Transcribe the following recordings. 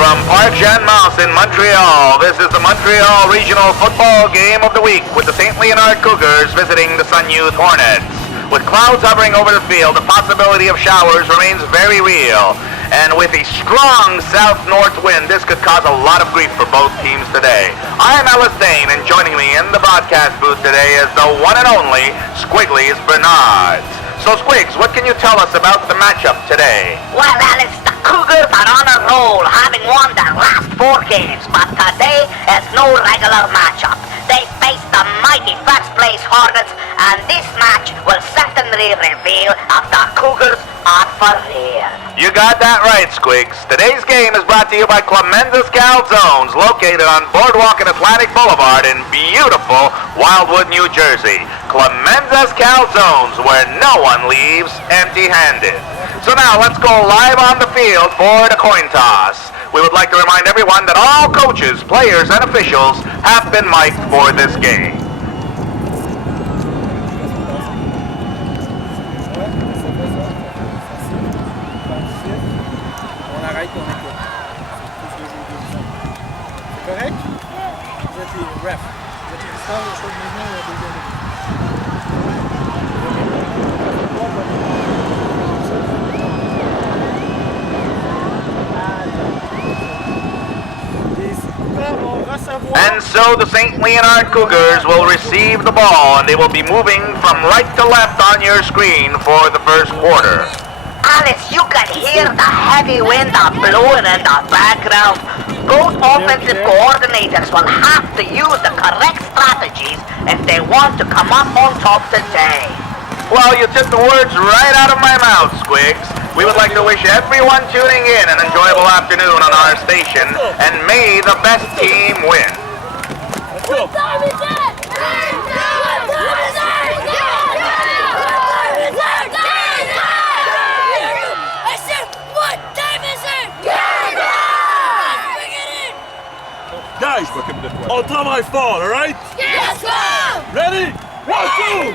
from Parc Jean-Mance in Montreal. This is the Montreal Regional Football Game of the Week with the St. Leonard Cougars visiting the Sun Youth Hornets. With clouds hovering over the field, the possibility of showers remains very real. And with a strong south-north wind, this could cause a lot of grief for both teams today. I'm Alice Dane, and joining me in the broadcast booth today is the one and only Squiggly's Bernard. So Squiggs, what can you tell us about the matchup today? Well, Alice, the Cougars are on a roll, having won their last 4 games, but today is no regular matchup. They face the mighty first-place Hornets, and this match will certainly reveal if the Cougars are for real. You got that right, Squiggs. Today's game is brought to you by Clemenza's Calzones, located on Boardwalk and Atlantic Boulevard in beautiful Wildwood, New Jersey. Clemenza's Calzones, where no one leaves empty-handed. So now let's go live on the field for the coin toss. We would like to remind everyone that all coaches, players, and officials have been mic'd for this game. And so the St. Leonard Cougars will receive the ball, and they will be moving from right to left on your screen for the first quarter. Alice, you can hear the heavy wind blowing in the background. Both offensive coordinators will have to use the correct strategies if they want to come up on top today. Well, you took the words right out of my mouth, Squiggs. We would like to wish everyone tuning in an enjoyable afternoon on our station, and may the best team win. What time is it? I said, what time is it? Guys, on travail fort, all right? Yes, sir! Ready? 1, 2!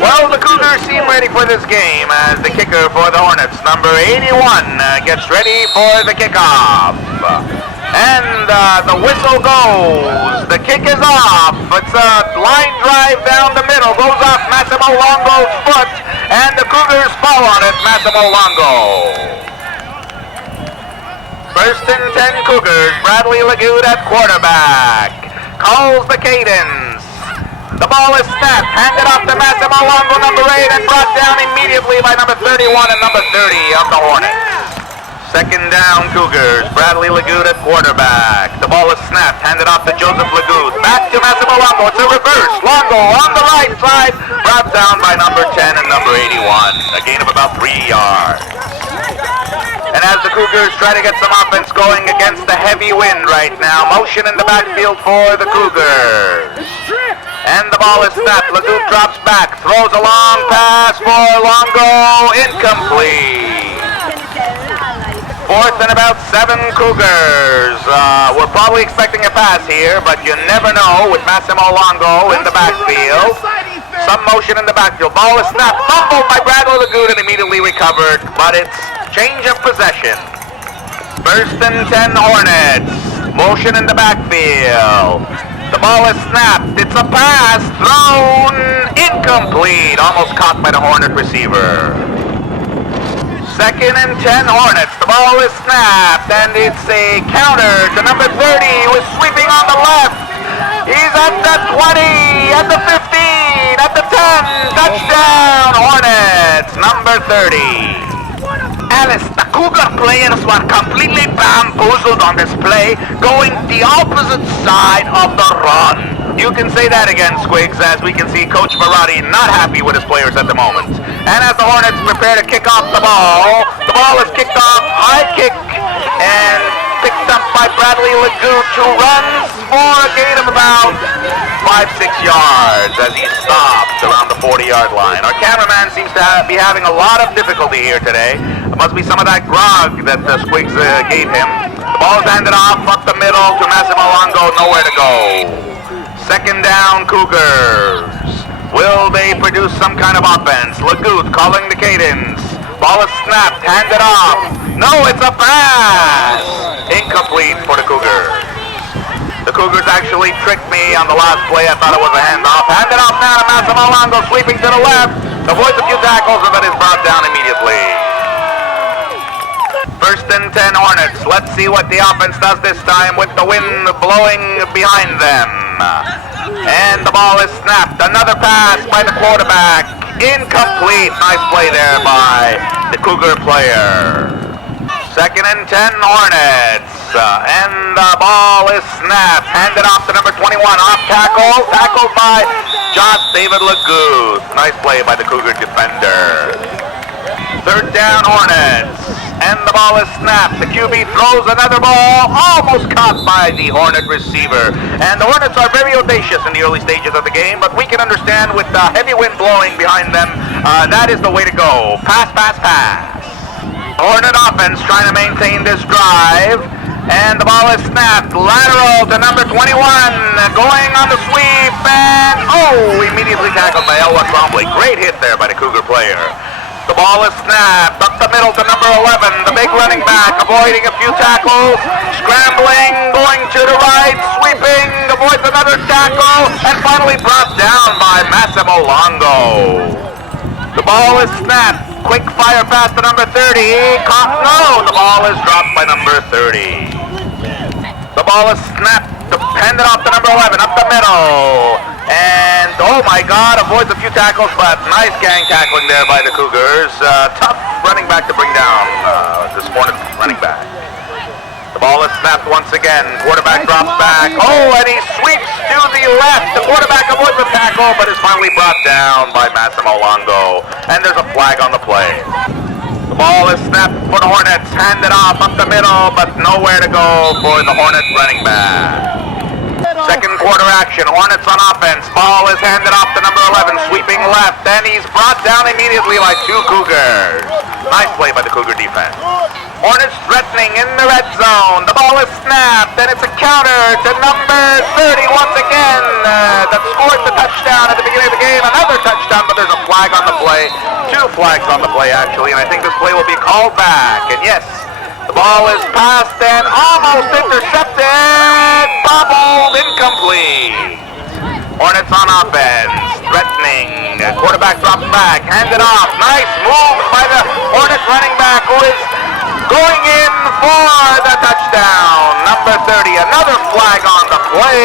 Well, the Cougars seem ready for this game as the kicker for the Hornets, number 81, gets ready for the kickoff. And the whistle goes. The kick is off. It's a line drive down the middle. Goes off Massimo Longo's foot, and the Cougars fall on it, Massimo Longo. First and 10 Cougars. Bradley Lagoud at quarterback. Calls the cadence. The ball is snapped, handed off to Massimo Longo, number 8, and brought down immediately by number 31 and number 30 of the Hornets. Second down Cougars. Bradley Lagoud at quarterback. The ball is snapped, handed off to Joseph Lagoud. Back to Massimo Longo. It's a reverse. Longo on the right side, brought down by number 10 and number 81. A gain of about 3 yards. And as the Cougars try to get some offense going against the heavy wind right now, motion in the backfield for the Cougars. And the ball is snapped. Lagoud drops back, throws a long pass for Longo, incomplete. Fourth and about 7 Cougars. We're probably expecting a pass here, but you never know with Massimo Longo in the backfield. Some motion in the backfield. Ball is snapped, fumbled by Bradley Lagoud and immediately recovered, but it's change of possession. First and 10 Hornets. Motion in the backfield. The ball is snapped. It's a pass thrown incomplete. Almost caught by the Hornet receiver. Second and 10 Hornets. The ball is snapped, and it's a counter to number 30, who is sweeping on the left. He's at the 20, at the 15, at the 10. Touchdown Hornets, number 30. Alice, the Cougar players were completely bamboozled on this play, going the opposite side of the run. You can say that again, Squiggs, as we can see Coach Marotti not happy with his players at the moment. And as the Hornets prepare to kick off the ball is kicked off, high kick, and picked up by Bradley Lagoud, who runs for a gain of about 5-6 yards as he stops around the 40-yard line. Our cameraman seems to be having a lot of difficulty here today. It must be some of that grog that Squiggs gave him. The ball is handed off up the middle to Massimo Longo, nowhere to go. Second down, Cougars. Will they produce some kind of offense? Lagoud calling the cadence. Ball is snapped, handed off. No, it's a pass. Incomplete for the Cougars. The Cougars actually tricked me on the last play. I thought it was a handoff. Handed off now to Massimo Longo, sweeping to the left. Avoids a few tackles and then is brought down immediately. First and 10 Hornets. Let's see what the offense does this time with the wind blowing behind them. And the ball is snapped. Another pass by the quarterback. Incomplete. Nice play there by the Cougar player. Second and 10 Hornets. And the ball is snapped. Handed off to number 21. Off tackle. Tackled by Josh David Lagoose. Nice play by the Cougar defender. Third down Hornets. And the ball is snapped. The QB throws another ball, almost caught by the Hornet receiver. And the Hornets are very audacious in the early stages of the game, but we can understand with the heavy wind blowing behind them, that is the way to go. Pass, pass, pass. Hornet offense trying to maintain this drive. And the ball is snapped. Lateral to number 21. Going on the sweep. And, immediately tackled by Elwha Trombley. Great hit there by the Cougar player. The ball is snapped up the middle to number 11, the big running back, avoiding a few tackles, scrambling, going to the right, sweeping, avoids another tackle, and finally brought down by Massimo Longo. The ball is snapped. Quick fire pass to number 30. Caught, no, the ball is dropped by number 30. The ball is snapped, handed off to number 11, up the middle. And, oh my God, avoids a few tackles, but nice gang tackling there by the Cougars. Tough running back to bring down this Hornet running back. The ball is snapped once again. Quarterback drops back. Oh, and he sweeps to the left. The quarterback avoids the tackle, but is finally brought down by Massimo Longo. And there's a flag on the play. The ball is snapped for the Hornets. Handed off up the middle, but nowhere to go for the Hornet running back. Second quarter action, Hornets on offense. Ball is handed off to number 11, sweeping left, and he's brought down immediately by two Cougars. Nice play by the Cougar defense. Hornets threatening in the red zone. The ball is snapped, and it's a counter to number 30 once again. That scored the touchdown at the beginning of the game. Another touchdown, but there's a flag on the play. Two flags on the play, actually, and I think this play will be called back. And yes, the ball is passed and almost intercepted. Bobbled, incomplete. Hornets on offense, threatening. Quarterback drops back, handed off. Nice move by the Hornets running back, who is going in for the touchdown. Number 30, another flag on the play.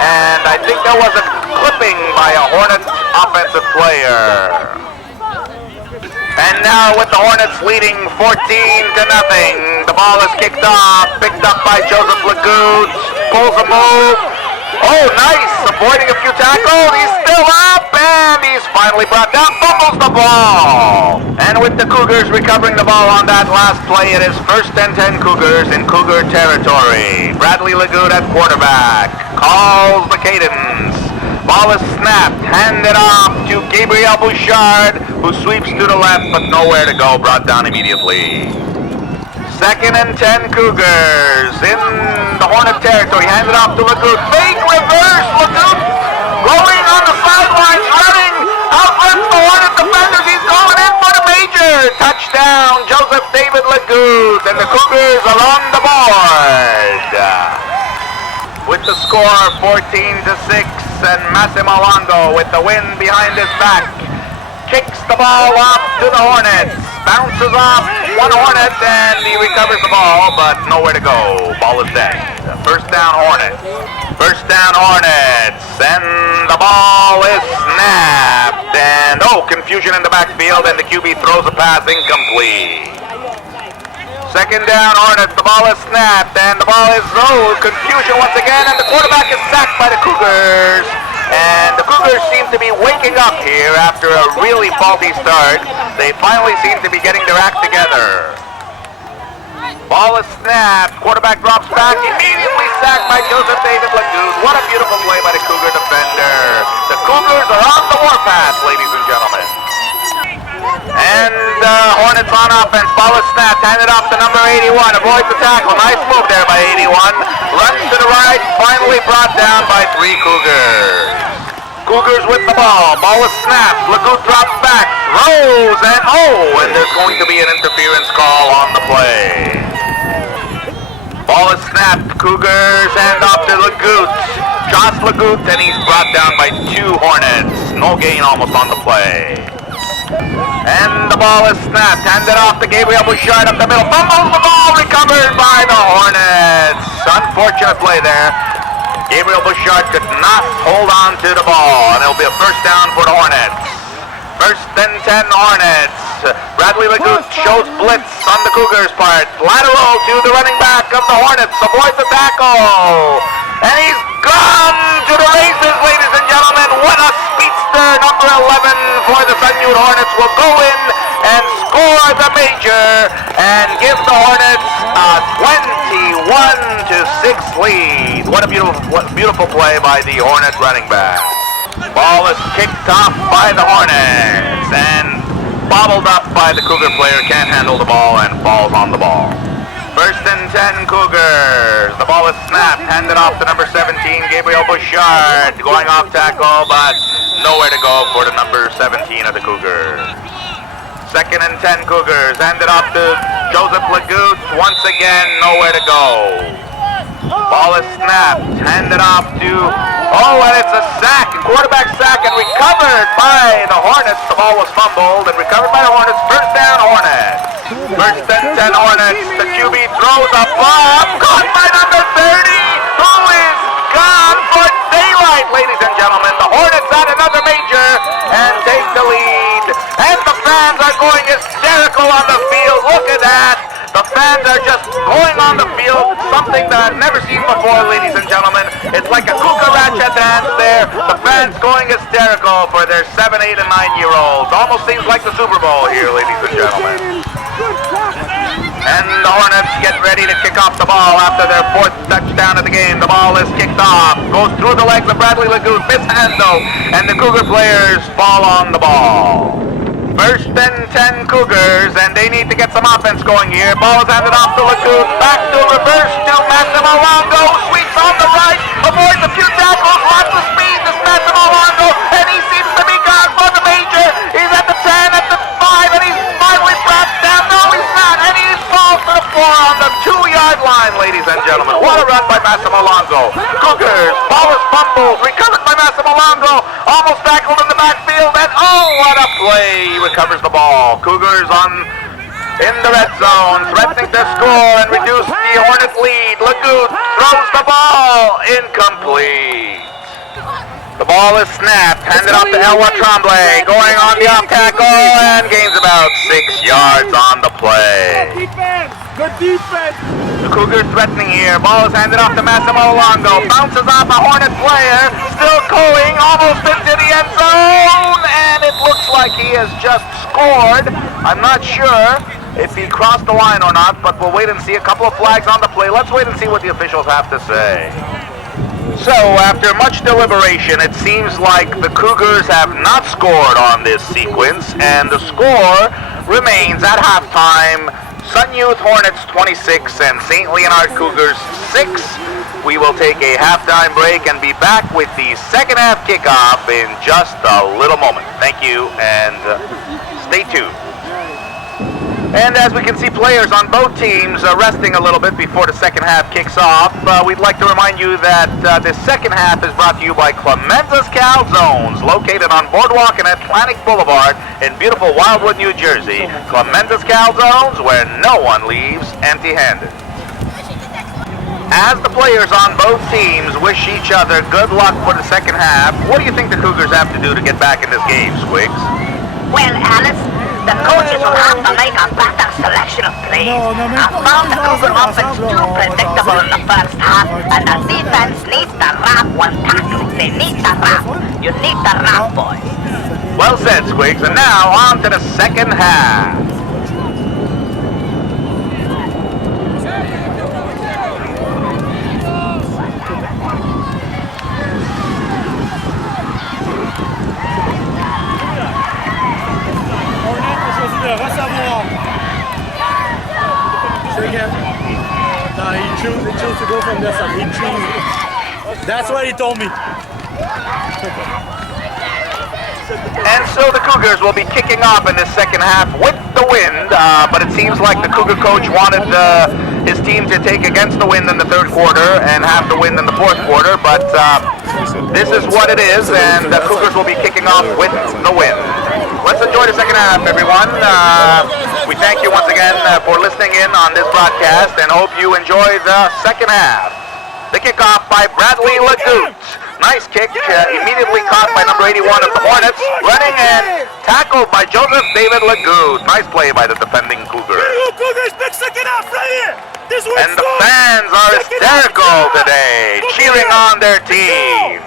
And I think there was a clipping by a Hornets offensive player. And now with the Hornets leading 14-0, the ball is kicked off, picked up by Joseph Lagoose, pulls a move. Oh, nice, avoiding a few tackles. He's still up, and he's finally brought down, fumbles the ball. And with the Cougars recovering the ball on that last play, it is first and 10 Cougars in Cougar territory. Bradley Lagoose at quarterback, calls the cadence. Ball is snapped, handed off to Gabriel Bouchard, who sweeps to the left, but nowhere to go, brought down immediately. Second and 10 Cougars in the Hornet territory, handed off to Lagoose. Fake reverse, Lagoose going on the sidelines, running, outruns the Hornet defenders, he's going in for the major. Touchdown, Joseph David Lagoose, and the Cougars are on the board. With the score 14-6, and Massimo Longo with the wind behind his back kicks the ball off to the Hornets, bounces off one Hornet, and he recovers the ball, but nowhere to go. Ball is dead. First down Hornets. First down Hornets, and the ball is snapped, and confusion in the backfield, and the QB throws a pass incomplete. Second down Hornets, the ball is snapped, and the ball is confusion once again, and the quarterback is sacked by the Cougars. And the Cougars seem to be waking up here after a really faulty start. They finally seem to be getting their act together. Ball is snapped, quarterback drops back, immediately sacked by Joseph David Lagoose. What a beautiful play by the Cougar defender. The Cougars are on the warpath, ladies and gentlemen. And Hornets on offense, ball is snapped, handed off to number 81, avoids the tackle, nice move there by 81, runs to the right, finally brought down by three Cougars. Cougars with the ball. Ball is snapped. Lagout drops back. Throws and there's going to be an interference call on the play. Ball is snapped. Cougars hand off to Lagout. Josh Lagout, and he's brought down by 2 Hornets. No gain almost on the play. And the ball is snapped. Handed off to Gabriel Bouchard up the middle. Fumbles the ball. Recovered by the Hornets. Unfortunate play there. Gabriel Bouchard could not hold on to the ball, and it'll be a first down for the Hornets. First and 10 Hornets. Bradley Lagout shows blitz on the Cougars' part. Lateral to the running back of the Hornets. Avoids the tackle. And he's gone to the races, ladies and gentlemen. What a speedster. Number 11 for the Sun Youth Hornets will go in and score the major and give the Hornets a 21-6 lead. What a beautiful play by the Hornet running back. Ball is kicked off by the Hornets and bobbled up by the Cougar player. Can't handle the ball and falls on the ball. First and 10 Cougars. The ball is snapped, handed off to number 17, Gabriel Bouchard. Going off tackle, but nowhere to go for the number 17 of the Cougars. Second and 10 Cougars. Handed off to Joseph Lagout. Once again, nowhere to go. Ball is snapped, handed off to, and it's a sack, quarterback sack, and recovered by the Hornets. The ball was fumbled and recovered by the Hornets. First down, Hornets. First and 10 Hornets. The QB throws a bomb, caught by number 30, who is gone for daylight, ladies and gentlemen. The Hornets had another major and take the lead. And the fans are going hysterical on the field. Look at that. The fans are just going on the field, something that I've never seen before, ladies and gentlemen. It's like a cucaracha dance there. The fans going hysterical for their 7, 8, and 9-year-olds. Almost seems like the Super Bowl here, ladies and gentlemen. And the Hornets get ready to kick off the ball after their 4th touchdown of the game. The ball is kicked off, goes through the legs of Bradley Lagout, mishandled, and the Cougar players fall on the ball. First and 10 Cougars, and they need to get some offense going here. Ball is handed off to Lagout, back to reverse to Massimo Longo, sweeps on the right, avoids a few tackles, lots of speed, this Massimo Longo, and he seems to be gone for the major. He's at the 10, at the 5, and he's finally brought down. No, he's not, and he falls to the floor on the 2-yard line, ladies and gentlemen. What a run by Massimo Longo. Cougars, ball is fumbled, recovered by Massimo Longo, almost tackled in the backfield, and what a play. He recovers the ball. Cougars in the red zone, threatening to score and reduce the Hornet lead. Lagout throws the ball, incomplete. The ball is snapped, handed off to Elwa Tremblay, going on the off tackle and gains about 6 yards on the play. Good defense. The Cougars threatening here. Ball is handed off to Massimo Longo. Bounces off a Hornet player. Still going almost into the end zone. And it looks like he has just scored. I'm not sure if he crossed the line or not, but we'll wait and see. A couple of flags on the play. Let's wait and see what the officials have to say. So, after much deliberation, it seems like the Cougars have not scored on this sequence, and the score remains at halftime. Sun Youth Hornets 26 and St. Leonard Cougars 6. We will take a halftime break and be back with the second half kickoff in just a little moment. Thank you, and stay tuned. And as we can see, players on both teams resting a little bit before the second half kicks off. We'd like to remind you that this second half is brought to you by Clemenza's Calzones, located on Boardwalk and Atlantic Boulevard in beautiful Wildwood, New Jersey. Clemenza's Calzones, where no one leaves empty-handed. As the players on both teams wish each other good luck for the second half, what do you think the Cougars have to do to get back in this game, Squigs? Well, Alice, the coaches will have to make a better selection of plays. I found the Cougar offense too predictable in the first half, and the defense needs to rap when tackled. They need to rap. You need to rap, boys. Well said, Squigs. And now on to the second half. He chose to go from there. That's what he told me. And so the Cougars will be kicking off in this second half with the wind, but it seems like the Cougar coach wanted his team to take against the wind in the third quarter and have the wind in the fourth quarter, but this is what it is, and the Cougars will be kicking off with the wind. Let's enjoy the second half, everyone. We thank you once again for listening in on this broadcast and hope you enjoy the second half. The kickoff by Bradley Lagout. Nice kick, immediately caught by number 81 of the Hornets, running and tackled by Joseph David Lagout. Nice play by the defending Cougar. Cougars, big second half right here. This one's And the fans are hysterical today, cheering on their team.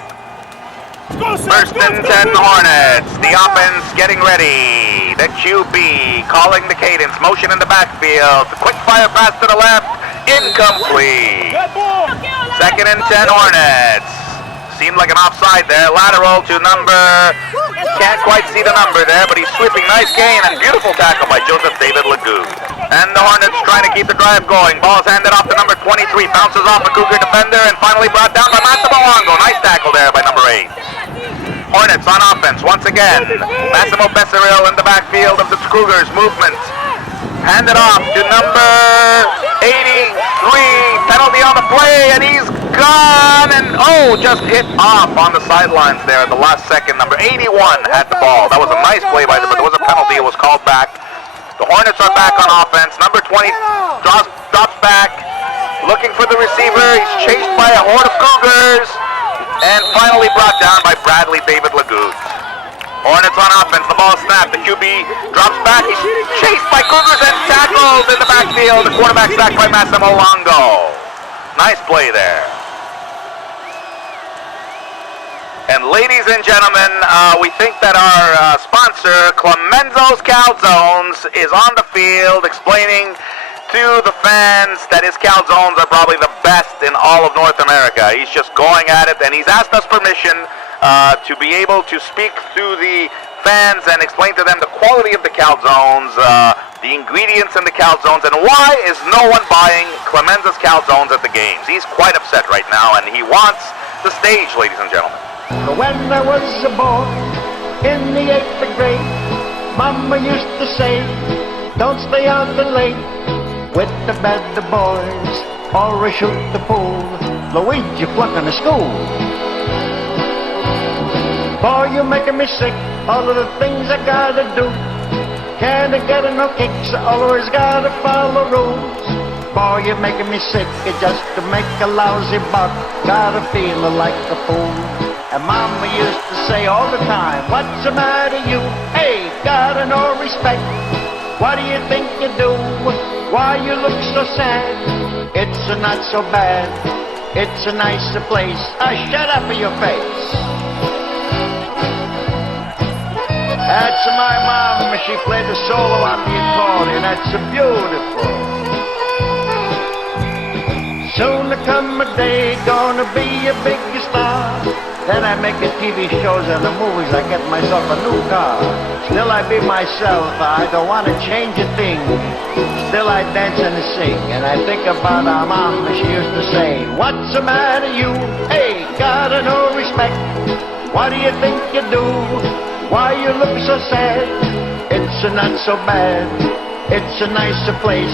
First and 10 Hornets. The offense getting ready. The QB calling the cadence. Motion in the backfield. Quick fire pass to the left. Incomplete. Second and 10 Hornets. Seemed like an offside there. Lateral to number... Can't quite see the number there, but he's sweeping. Nice gain and beautiful tackle by Joseph David Lagout. And the Hornets trying to keep the drive going. Ball is handed off to number 23. Bounces off a Cougar defender and finally brought down by Massimo Longo. Nice tackle there by number 8. Hornets on offense once again. Massimo Becerril in the backfield of the Cougars. Movement. Handed off to number 83. Penalty on the play, and he's gone. And just hit off on the sidelines there at the last second. Number 81 had the ball. That was a nice play by them, but there was a penalty. It was called back. The Hornets are back on offense. Number 20 drops back, looking for the receiver. He's chased by a horde of Cougars, and finally brought down by Bradley David Lagout. Hornets on offense, the ball snapped, the QB drops back, he's chased by Cougars and tackled in the backfield. The quarterback sacked by Massimo Longo. Nice play there. And ladies and gentlemen, we think that our sponsor, Clemenzo's Calzones, is on the field explaining to the fans that his calzones are probably the best in all of North America. He's just going at it, and he's asked us permission to be able to speak to the fans and explain to them the quality of the calzones, the ingredients in the calzones, and why is no one buying Clemenza's calzones at the games. He's quite upset right now, and he wants the stage, ladies and gentlemen. When I was a boy in the 8th grade, Mama used to say, don't stay out too late with the bad boys, or shoot the pool, Luigi flunking the school. Boy, you're making me sick, all of the things I gotta do. Can't get no kicks, I always gotta follow rules. Boy, you're making me sick, just to make a lousy buck, gotta feel like a fool. And Mama used to say all the time, what's the matter you? Hey, gotta no respect. What do you think you do? Why you look so sad? It's not so bad. It's a nicer place. Shut up in your face. That's my mom. She played the solo on the accordion. That's beautiful. Soon to come a day, gonna be a big star. Then I make the TV shows and the movies, I get myself a new car. Still I be myself, I don't want to change a thing. Still I dance and sing, and I think about our mom, she used to say, what's the matter you? Hey, gotta no respect. What do you think you do? Why you look so sad? It's not so bad. It's a nicer place.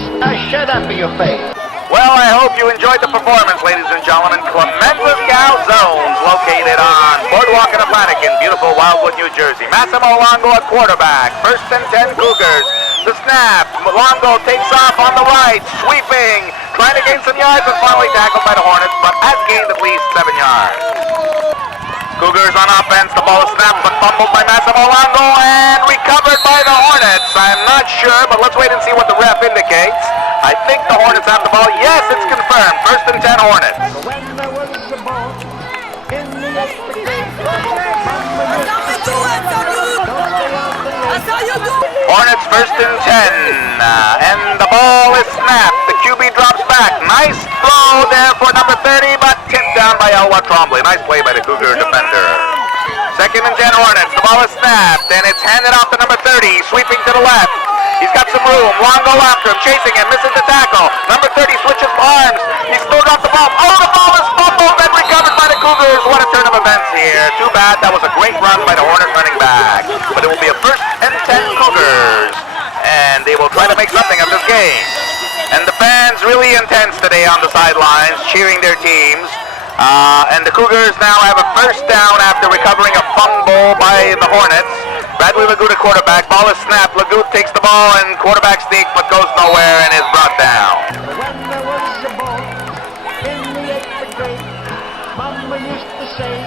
Shut up in your face. Well, I hope you enjoyed the performance, ladies and gentlemen. Clemenza's Calzones, located on Boardwalk and Atlantic in beautiful Wildwood, New Jersey. Massimo Longo at quarterback. First and 10 Cougars. The snap. Longo takes off on the right, sweeping, trying to gain some yards, and finally tackled by the Hornets, but has gained at least 7 yards. Cougars on offense. The ball is snapped, but fumbled by Massimo Longo and recovered by the Hornets. I'm not sure, but let's wait and see what the ref indicates. I think the Hornets have the ball. Yes, it's confirmed. First and 10 Hornets. When I was a boy in the 8th grade, Hornets first and 10. And the ball is snapped. The QB drops back. Nice throw there for number 30, but tipped down by Elwa Trombley. Nice play by the Cougar defender. Second and 10 Hornets. The ball is snapped, and it's handed off to number 30, sweeping to the left. He's got some room. Longo after him, chasing him, misses the tackle. Number 30 switches arms. He still got the ball. Oh, the ball is fumbled and recovered by the Cougars. What a turn of events here. Too bad. That was a great run by the Hornets running back. really intense today on the sidelines, cheering their teams. And the Cougars now have a first down after recovering a fumble by the Hornets. Bradley Lagoud at quarterback. Ball is snapped. Lagoud takes the ball and quarterback sneak, but goes nowhere and is brought down. When there was a ball in the 8th grade, Mama used to say,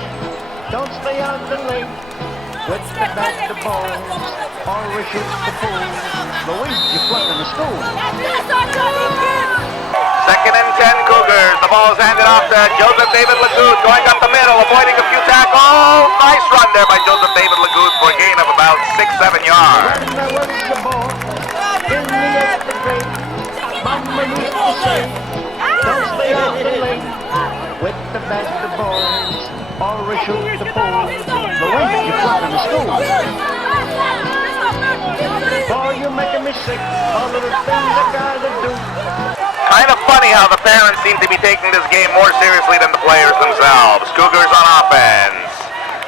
don't stay on the lane with the basketball or we shoot the pool. Louise, you flunk in the school. Second and 10 Cougars. The ball is handed off to Joseph David Lagoud, going up the middle, avoiding a few tackles. Nice run there by Joseph David Lagoud for a gain of about 6-7 yards. When there was a ball in the 8th grade, Mama used to say, don't stay on the lane with the basketball or we shoot the pool. Louise, you flunk in the school. Boy, you're making me sick, all of the things I gotta do. Kind of funny how the parents seem to be taking this game more seriously than the players themselves. Cougars on offense.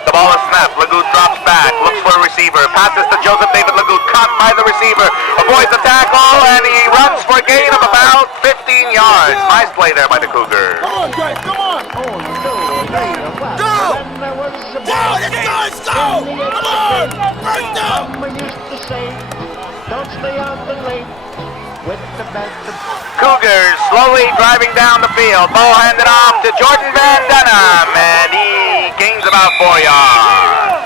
The ball is snapped. Lagoud drops back, looks for a receiver, passes to Joseph David Lagoud, caught by the receiver, avoids the tackle, and he runs for a gain of about 15 yards. Nice play there by the Cougars. Come on, Greg, come on! Oh, no, Go! when there was a Go, let's go! Come on! First down! Mama used to say, don't stay on the lane with the basketball. Cougars slowly driving down the field. Ball handed off to Jordan Van Dunham, and he gains about 4 yards.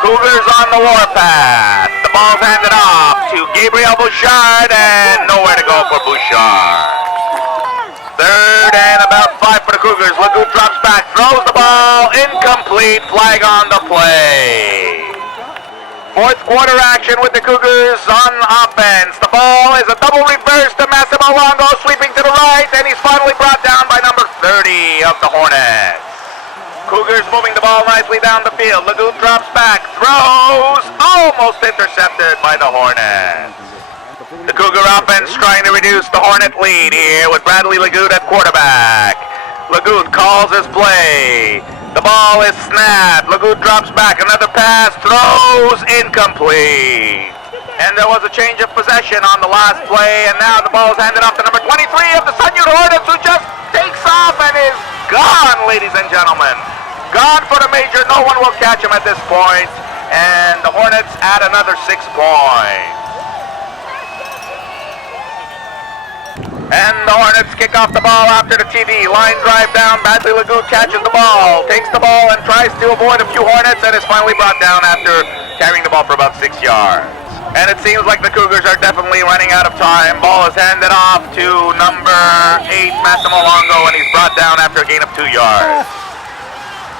Cougars on the warpath. The ball's handed off to Gabriel Bouchard, and nowhere to go for Bouchard. Third and about 5 for the Cougars. Lagoud drops back, throws the ball, incomplete, flag on the play. Fourth quarter action with the Cougars on offense. The ball is a double reverse to Massimo Longo, sweeping to the right, and he's finally brought down by number 30 of the Hornets. Cougars moving the ball nicely down the field. Lagoud drops back, throws, almost intercepted by the Hornets. The Cougar offense trying to reduce the Hornet lead here with Bradley Lagoud at quarterback. Lagoud calls his play. The ball is snapped. Lagoud drops back. Another pass. Throws. Incomplete. And there was a change of possession on the last play. And now the ball is handed off to number 23 of the Sunnywood Hornets, who just takes off and is gone, ladies and gentlemen. Gone for the major. No one will catch him at this point. And the Hornets add another 6 points. And the Hornets kick off the ball after the TD. Line drive down. Bradley Lagoud catches the ball, takes the ball and tries to avoid a few Hornets, and is finally brought down after carrying the ball for about 6 yards. And it seems like the Cougars are definitely running out of time. Ball is handed off to number 8, Massimo Longo, and he's brought down after a gain of 2 yards.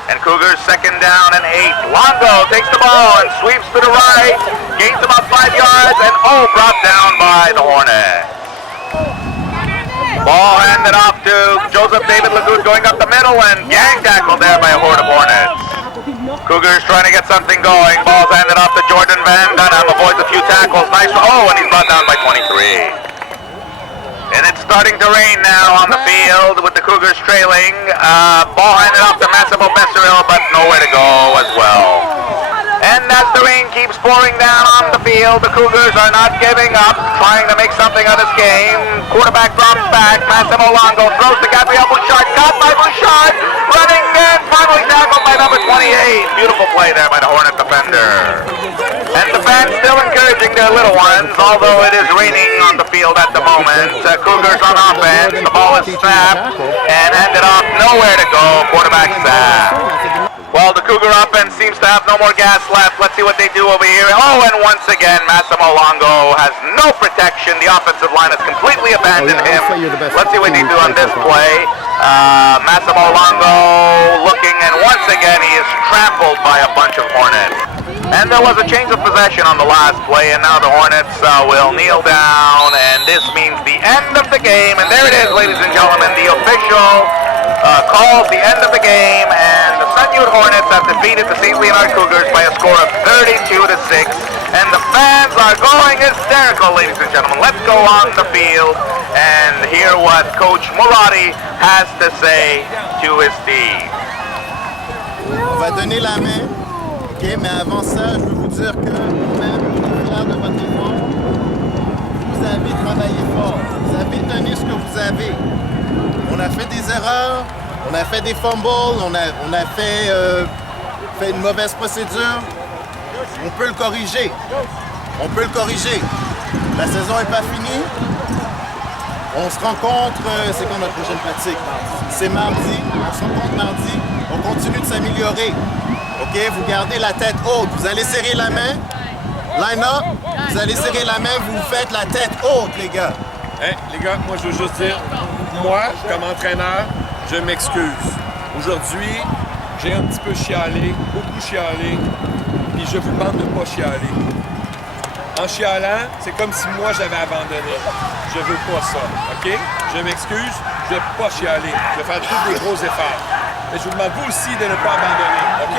And Cougars second down and 8. Longo takes the ball and sweeps to the right, gains about 5 yards, and brought down by the Hornets. Ball handed off to Joseph David Lagoud, going up the middle, and gang tackled there by a horde of Hornets. Cougars trying to get something going. Ball's handed off to Jordan Van Dunham, avoids a few tackles. Nice. And he's brought down by 23. And it's starting to rain now on the field with the Cougars trailing. Ball handed off to Massimo Besseril, but nowhere to go as well. And as the rain keeps pouring down on the field, the Cougars are not giving up, trying to make something of this game. Quarterback drops back. Massimo Longo throws to Gabriel Bouchard. Caught by Bouchard. Running and finally tackled by number 28. Beautiful play there by the Hornet defender. And the fans still encouraging their little ones, although it is raining on the field at the moment. Cougars on offense. The ball is snapped and handed off. Nowhere to go. Quarterback sacked. Well, the Cougar offense seems to have no more gas left. Let's see what they do over here. And once again, Massimo Longo has no protection. The offensive line has completely abandoned him. Let's see what they do on this play. Massimo Longo looking, and once again, he is trampled by a bunch of Hornets. And there was a change of possession on the last play, and now the Hornets will kneel down, and this means the end of the game. And there it is, ladies and gentlemen, the official calls the end of the game, and the Sunnywood Hornets have defeated the St. Leonard Cougars by a score of 32-6, and the fans are going hysterical, ladies and gentlemen. Let's go on the field and hear what Coach Mulati has to say to his team. On va donner la main, ok, mais avant ça, je veux vous dire que même fier de votre effort. vous avez travaillé fort. Vous avez donné ce que vous avez. On a fait des erreurs, on a fait des fumbles, on a fait une mauvaise procédure. On peut le corriger. On peut le corriger. La saison n'est pas finie. On se rencontre, c'est quand notre prochaine pratique? C'est mardi. On se rencontre mardi. On continue de s'améliorer. OK? Vous gardez la tête haute. Vous allez serrer la main. Line up. Vous allez serrer la main. Vous faites la tête haute, les gars. Hey, les gars, moi, je veux juste dire, moi, comme entraîneur, je m'excuse. Aujourd'hui, j'ai un petit peu chialé, beaucoup chialé, puis je vous demande de ne pas chialer. En chialant, c'est comme si moi, j'avais abandonné. Je veux pas ça, OK? Je m'excuse, je ne vais pas chialer. Je vais faire tous des gros efforts. Mais je vous demande vous aussi de ne pas abandonner, OK?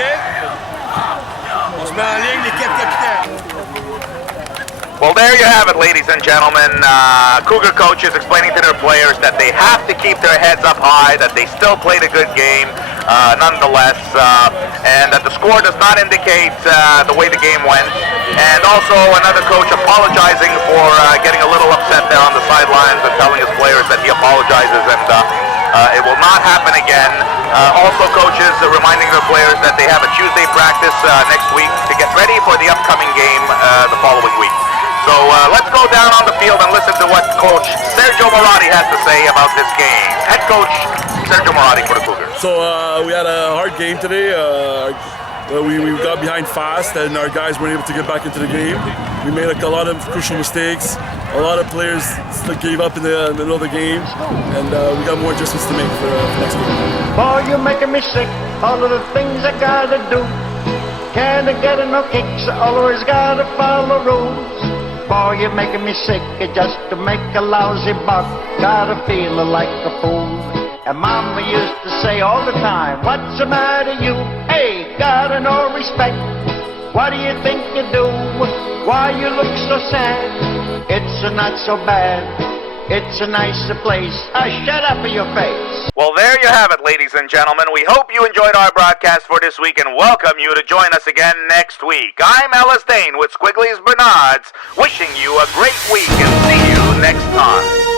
On se met en ligne, l'équipe capitaine. Well, there you have it, ladies and gentlemen. Cougar coaches explaining to their players that they have to keep their heads up high, that they still played a good game nonetheless, and that the score does not indicate the way the game went. And also another coach apologizing for getting a little upset there on the sidelines and telling his players that he apologizes and it will not happen again. Also coaches reminding their players that they have a Tuesday practice next week to get ready for the upcoming game the following week. So let's go down on the field and listen to what Coach Sergio Marotti has to say about this game. Head Coach Sergio Marotti for the Cougars. So we had a hard game today. We got behind fast and our guys weren't able to get back into the game. We made a lot of crucial mistakes. A lot of players gave up in the middle of the game, and we got more adjustments to make for next game. Boy, you're making me sick. All of the things I gotta do. Can't get no kicks. Always gotta follow rules. Boy, you're making me sick just to make a lousy buck. Gotta feel like a fool. And Mama used to say all the time, what's the matter you? Hey, gotta no respect. What do you think you do? Why you look so sad? It's not so bad. It's a nicer place. Shut up in your face. Well, there you have it, ladies and gentlemen. We hope you enjoyed our broadcast for this week and welcome you to join us again next week. I'm Ellis Dane with Squiggly's Bernards, wishing you a great week and see you next time.